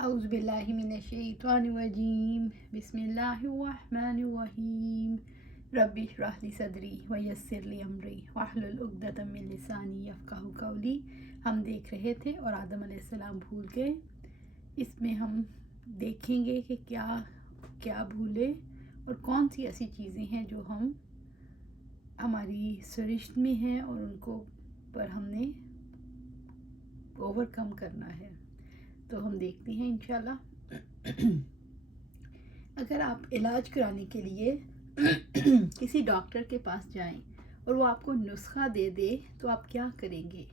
اعوذ باللہ من الشیطان الرجیم بسم اللہ الرحمن الرحیم رب اشرح لی صدری ویسر لی امری واحلل عقدۃ من لسانی یفقہوا قولی۔ ہم دیکھ رہے تھے اور آدم علیہ السلام بھول گئے۔ اس میں ہم دیکھیں گے کہ کیا بھولے اور کون سی ایسی چیزیں ہیں جو ہم ہماری سرشت میں ہیں اور ان کو پر ہم نے اوور کم کرنا ہے۔ تو ہم دیکھتے ہیں انشاءاللہ۔ اگر آپ علاج کرانے کے لیے کسی ڈاکٹر کے پاس جائیں اور وہ آپ کو نسخہ دے دے تو آپ کیا کریں گے؟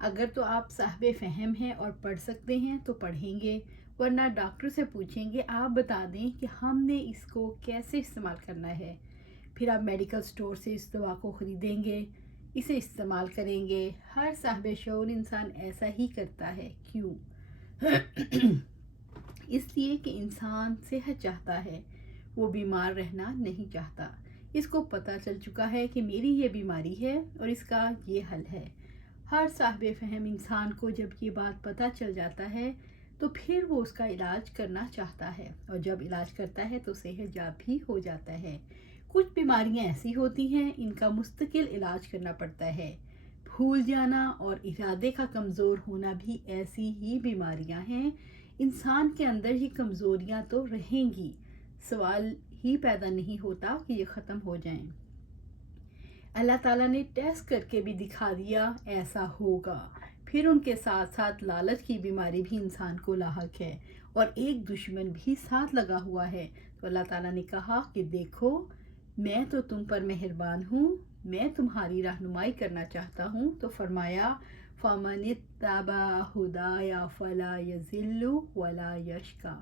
اگر تو آپ صاحب فہم ہیں اور پڑھ سکتے ہیں تو پڑھیں گے، ورنہ ڈاکٹر سے پوچھیں گے آپ بتا دیں کہ ہم نے اس کو کیسے استعمال کرنا ہے۔ پھر آپ میڈیکل سٹور سے اس دوا کو خریدیں گے، اسے استعمال کریں گے۔ ہر صاحب شعور انسان ایسا ہی کرتا ہے۔ کیوں؟ اس لیے کہ انسان صحت چاہتا ہے، وہ بیمار رہنا نہیں چاہتا۔ اس کو پتہ چل چکا ہے کہ میری یہ بیماری ہے اور اس کا یہ حل ہے۔ ہر صاحب فہم انسان کو جب یہ بات پتہ چل جاتا ہے تو پھر وہ اس کا علاج کرنا چاہتا ہے، اور جب علاج کرتا ہے تو صحت یاب بھی ہو جاتا ہے۔ کچھ بیماریاں ایسی ہوتی ہیں ان کا مستقل علاج کرنا پڑتا ہے۔ بھول جانا اور ارادے کا کمزور ہونا بھی ایسی ہی بیماریاں ہیں۔ انسان کے اندر یہ کمزوریاں تو رہیں گی، سوال ہی پیدا نہیں ہوتا کہ یہ ختم ہو جائیں۔ اللہ تعالیٰ نے ٹیسٹ کر کے بھی دکھا دیا ایسا ہوگا۔ پھر ان کے ساتھ ساتھ لالچ کی بیماری بھی انسان کو لاحق ہے اور ایک دشمن بھی ساتھ لگا ہوا ہے۔ تو اللہ تعالیٰ نے کہا کہ دیکھو میں تو تم پر مہربان ہوں، میں تمہاری رہنمائی کرنا چاہتا ہوں۔ تو فرمایا فَمَنِ اتَّبَعَ هُدَايَ فَلَا يَضِلُّ وَلَا يَشْقَىٰ۔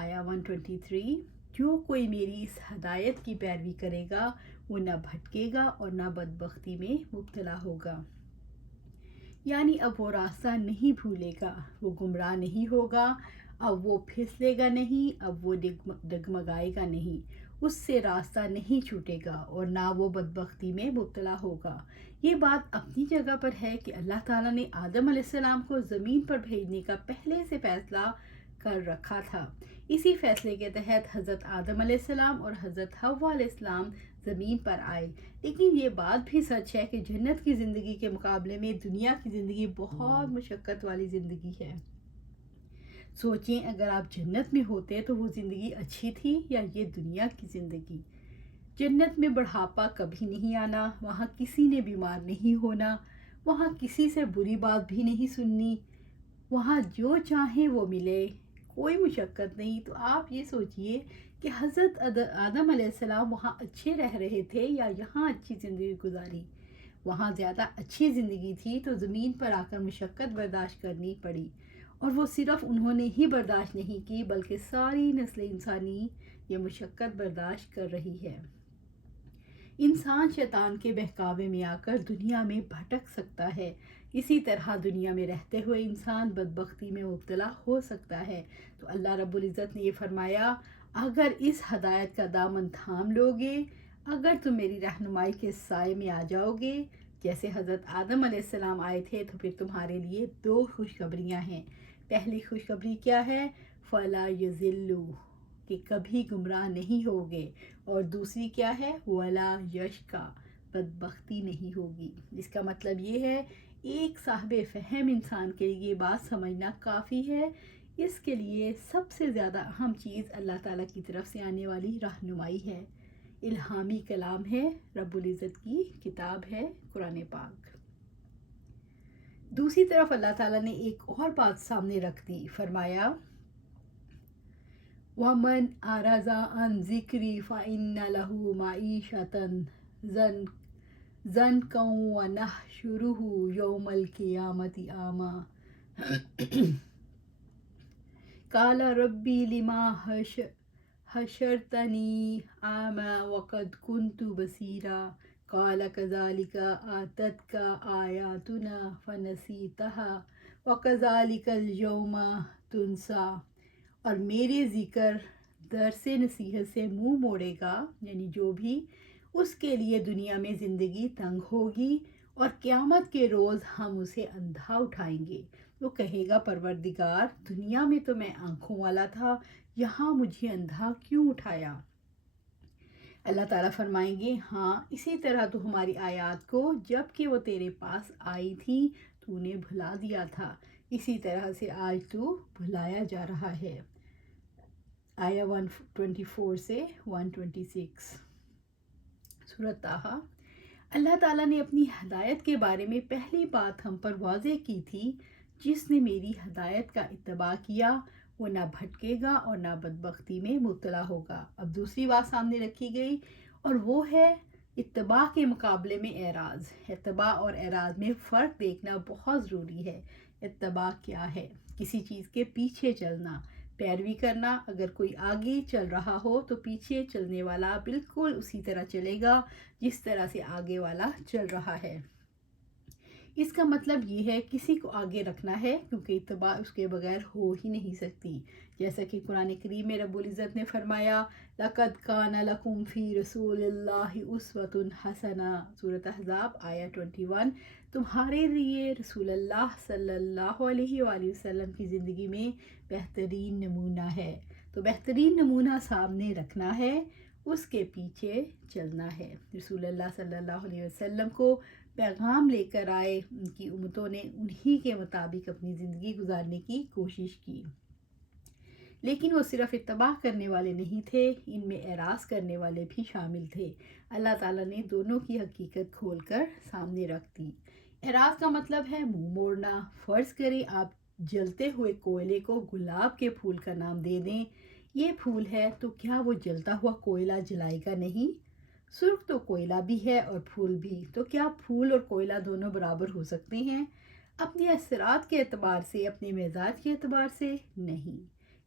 آیا 123، جو کوئی میری اس ہدایت کی پیروی کرے گا وہ نہ بھٹکے گا اور نہ بدبختی میں مبتلا ہوگا۔ یعنی اب وہ راستہ نہیں بھولے گا، وہ گمراہ نہیں ہوگا، اب وہ پھسلے گا نہیں، اب وہ ڈگمگائے گا نہیں، اس سے راستہ نہیں چھوٹے گا اور نہ وہ بدبختی میں مبتلا ہوگا۔ یہ بات اپنی جگہ پر ہے کہ اللہ تعالیٰ نے آدم علیہ السلام کو زمین پر بھیجنے کا پہلے سے فیصلہ کر رکھا تھا۔ اسی فیصلے کے تحت حضرت آدم علیہ السلام اور حضرت حوا علیہ السلام زمین پر آئے۔ لیکن یہ بات بھی سچ ہے کہ جنت کی زندگی کے مقابلے میں دنیا کی زندگی بہت مشقت والی زندگی ہے۔ سوچیں اگر آپ جنت میں ہوتے تو وہ زندگی اچھی تھی یا یہ دنیا کی زندگی؟ جنت میں بڑھاپا کبھی نہیں آنا، وہاں کسی نے بیمار نہیں ہونا، وہاں کسی سے بری بات بھی نہیں سننی، وہاں جو چاہیں وہ ملے، کوئی مشقت نہیں۔ تو آپ یہ سوچئے کہ حضرت آدم علیہ السلام وہاں اچھے رہ رہے تھے یا یہاں اچھی زندگی گزاری؟ وہاں زیادہ اچھی زندگی تھی تو زمین پر آ کر مشقت برداشت کرنی پڑی، اور وہ صرف انہوں نے ہی برداشت نہیں کی بلکہ ساری نسل انسانی یہ مشقت برداشت کر رہی ہے۔ انسان شیطان کے بہکاوے میں آ کر دنیا میں بھٹک سکتا ہے، اسی طرح دنیا میں رہتے ہوئے انسان بدبختی میں مبتلا ہو سکتا ہے۔ تو اللہ رب العزت نے یہ فرمایا اگر اس ہدایت کا دامن تھام لوگے، اگر تم میری رہنمائی کے سائے میں آ جاؤ گے جیسے حضرت آدم علیہ السلام آئے تھے، تو پھر تمہارے لیے دو خوشخبریاں ہیں۔ پہلی خوشخبری کیا ہے؟ فَلَا يَضِلُّ، کہ کبھی گمراہ نہیں ہوگے، اور دوسری کیا ہے؟ وَلَا يَشْقَىٰ، بدبختی نہیں ہوگی۔ اس کا مطلب یہ ہے ایک صاحب فہم انسان کے لیے یہ بات سمجھنا کافی ہے۔ اس کے لیے سب سے زیادہ اہم چیز اللہ تعالیٰ کی طرف سے آنے والی رہنمائی ہے، الہامی کلام ہے، رب العزت کی کتاب ہے قرآن پاک۔ دوسری طرف اللہ تعالیٰ نے ایک اور بات سامنے رکھ دی، فرمایا وَمَنْ أَعْرَضَ عَنْ ذِكْرِي فَإِنَّ لَهُ مَعِيشَةً ضَنْكًا وَنَحْشُرُهُ يَوْمَ الْقِيَامَةِ أَعْمَىٰ قَالَ رَبِّ لِمَ حَشَرْتَنِي أَعْمَىٰ وَقَدْ كُنْتُ بَصِيرًا قَالَ كَذَلِكَ آتَتْكَ آيَاتُنَا فَنَسِيتَهَا وَكَذَلِكَ الْيَوْمَ تُنسَىٰ۔ اور میرے ذکر درس نصیحت سے منہ موڑے گا، یعنی جو بھی، اس کے لیے دنیا میں زندگی تنگ ہوگی اور قیامت کے روز ہم اسے اندھا اٹھائیں گے۔ وہ کہے گا پروردگار دنیا میں تو میں آنکھوں والا تھا، یہاں مجھے اندھا کیوں اٹھایا؟ اللہ تعالیٰ فرمائیں گے ہاں اسی طرح تو ہماری آیات کو جب کہ وہ تیرے پاس آئی تھی تو نے بھلا دیا تھا، اسی طرح سے آج تو بھلایا جا رہا ہے۔ آیا 124 سے 126 سورۃ طٰہٰ۔ اللہ تعالیٰ نے اپنی ہدایت کے بارے میں پہلی بات ہم پر واضح کی تھی، جس نے میری ہدایت کا اتباع کیا وہ نہ بھٹکے گا اور نہ بدبختی میں مبتلا ہوگا۔ اب دوسری بات سامنے رکھی گئی اور وہ ہے اتباع کے مقابلے میں اعراض۔ اتباع اور اعراض میں فرق دیکھنا بہت ضروری ہے۔ اتباع کیا ہے؟ کسی چیز کے پیچھے چلنا، پیروی کرنا۔ اگر کوئی آگے چل رہا ہو تو پیچھے چلنے والا بالکل اسی طرح چلے گا جس طرح سے آگے والا چل رہا ہے۔ اس کا مطلب یہ ہے کسی کو آگے رکھنا ہے، کیونکہ اتباع اس کے بغیر ہو ہی نہیں سکتی۔ جیسا کہ قرآن کریم میں رب العزت نے فرمایا لَقَدْ كَانَ لَكُمْ فِي رَسُولِ اللَّهِ أُسْوَةٌ حَسَنَةٌ سورۃ احزاب آیا 21۔ تمہارے لیے رسول اللہ صلی اللہ علیہ وآلہ وسلم کی زندگی میں بہترین نمونہ ہے۔ تو بہترین نمونہ سامنے رکھنا ہے، اس کے پیچھے چلنا ہے۔ رسول اللہ صلی اللہ علیہ وسلم کو پیغام لے کر آئے، ان کی امتوں نے انہی کے مطابق اپنی زندگی گزارنے کی کوشش کی، لیکن وہ صرف اتباع کرنے والے نہیں تھے، ان میں اعراض کرنے والے بھی شامل تھے۔ اللہ تعالیٰ نے دونوں کی حقیقت کھول کر سامنے رکھ دی۔ اعراض کا مطلب ہے منہ موڑنا۔ فرض کریں آپ جلتے ہوئے کوئلے کو گلاب کے پھول کا نام دے دیں، یہ پھول ہے تو کیا وہ جلتا ہوا کوئلہ جلائے گا نہیں؟ سرخ تو کوئلہ بھی ہے اور پھول بھی، تو کیا پھول اور کوئلہ دونوں برابر ہو سکتے ہیں؟ اپنے اثرات کے اعتبار سے، اپنے مزاج کے اعتبار سے نہیں۔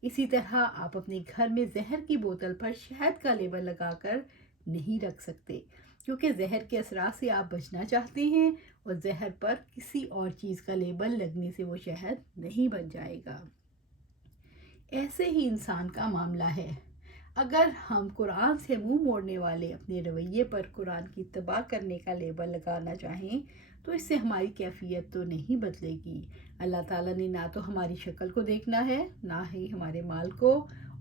اسی طرح آپ اپنے گھر میں زہر کی بوتل پر شہد کا لیبل لگا کر نہیں رکھ سکتے، کیونکہ زہر کے اثرات سے آپ بچنا چاہتے ہیں اور زہر پر کسی اور چیز کا لیبل لگنے سے وہ شہد نہیں بن جائے گا۔ ایسے ہی انسان کا معاملہ ہے۔ اگر ہم قرآن سے منہ موڑنے والے اپنے رویے پر قرآن کی اتباع کرنے کا لیبل لگانا چاہیں تو اس سے ہماری کیفیت تو نہیں بدلے گی۔ اللہ تعالیٰ نے نہ تو ہماری شکل کو دیکھنا ہے، نہ ہی ہمارے مال کو،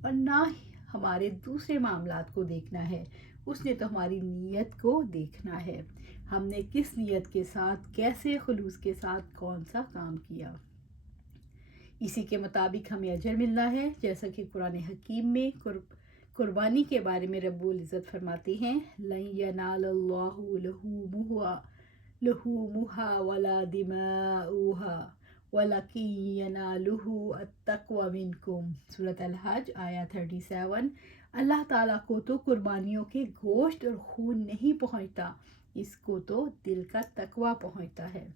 اور نہ ہی ہمارے دوسرے معاملات کو دیکھنا ہے۔ اس نے تو ہماری نیت کو دیکھنا ہے، ہم نے کس نیت کے ساتھ، کیسے خلوص کے ساتھ کون سا کام کیا، اسی کے مطابق ہمیں اجر ملنا ہے۔ جیسا کہ قرآن حکیم میں قربانی کے بارے میں رب العزت فرماتے ہیں لَن يَنَالَ اللَّهُ لُحُومُهَا وَلَا دِمَاؤُهَا وَلَكِن يَنَالُهُ التَّقْوَى مِنكُمْ سورۃ الحج آیا 37۔ اللہ تعالیٰ کو تو قربانیوں کے گوشت اور خون نہیں پہنچتا، اس کو تو دل کا تقوی پہنچتا ہے۔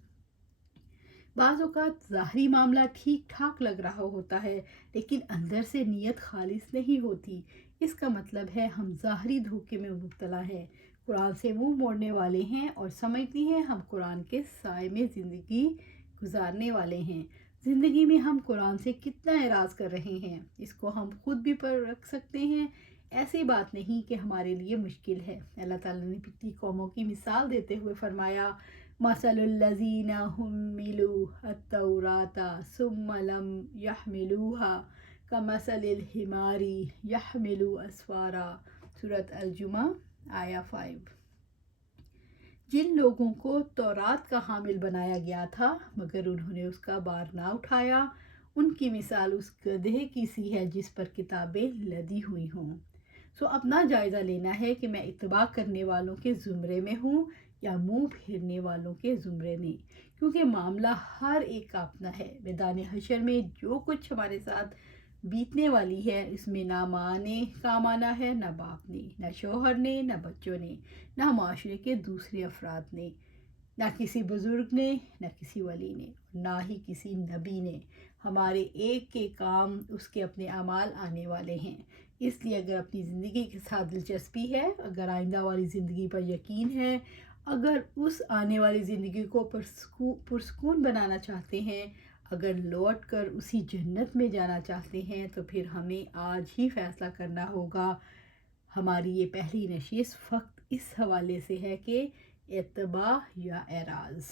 بعض اوقات ظاہری معاملہ ٹھیک ٹھاک لگ رہا ہوتا ہے، لیکن اندر سے نیت خالص نہیں ہوتی۔ اس کا مطلب ہے ہم ظاہری دھوکے میں مبتلا ہیں، قرآن سے منہ موڑنے والے ہیں اور سمجھتے ہیں ہم قرآن کے سائے میں زندگی گزارنے والے ہیں۔ زندگی میں ہم قرآن سے کتنا اعراض کر رہے ہیں، اس کو ہم خود بھی پر رکھ سکتے ہیں۔ ایسی بات نہیں کہ ہمارے لیے مشکل ہے۔ اللہ تعالیٰ نے پچھلی قوموں کی مثال دیتے ہوئے فرمایا مَثَلُ الَّذِينَ حُمِّلُوا التَّوْرَاةَ ثُمَّ لَمْ يَحْمِلُوهَا كَمَثَلِ الْحِمَارِ يَحْمِلُ أَسْفَارًا سورۃ الجمعہ آیا 5۔ جن لوگوں کو تورات کا حامل بنایا گیا تھا مگر انہوں نے اس کا بار نہ اٹھایا، ان کی مثال اس گدھے کی سی ہے جس پر کتابیں لدی ہوئی ہوں۔ اپنا جائزہ لینا ہے کہ میں اتباع کرنے والوں کے زمرے میں ہوں یا منہ پھیرنے والوں کے زمرے میں، کیونکہ معاملہ ہر ایک کا اپنا ہے۔ میدان حشر میں جو کچھ ہمارے ساتھ بیتنے والی ہے، اس میں نہ ماں نے کام آنا ہے، نہ باپ نے، نہ شوہر نے، نہ بچوں نے، نہ معاشرے کے دوسرے افراد نے، نہ کسی بزرگ نے، نہ کسی ولی نے، نہ ہی کسی نبی نے۔ ہمارے ایک کے کام اس کے اپنے اعمال آنے والے ہیں۔ اس لیے اگر اپنی زندگی کے ساتھ دلچسپی ہے، اگر آئندہ والی زندگی پر یقین ہے، اگر اس آنے والی زندگی کو پرسکون بنانا چاہتے ہیں، اگر لوٹ کر اسی جنت میں جانا چاہتے ہیں، تو پھر ہمیں آج ہی فیصلہ کرنا ہوگا۔ ہماری یہ پہلی نشست فقط اس حوالے سے ہے کہ اتباع یا اعراض۔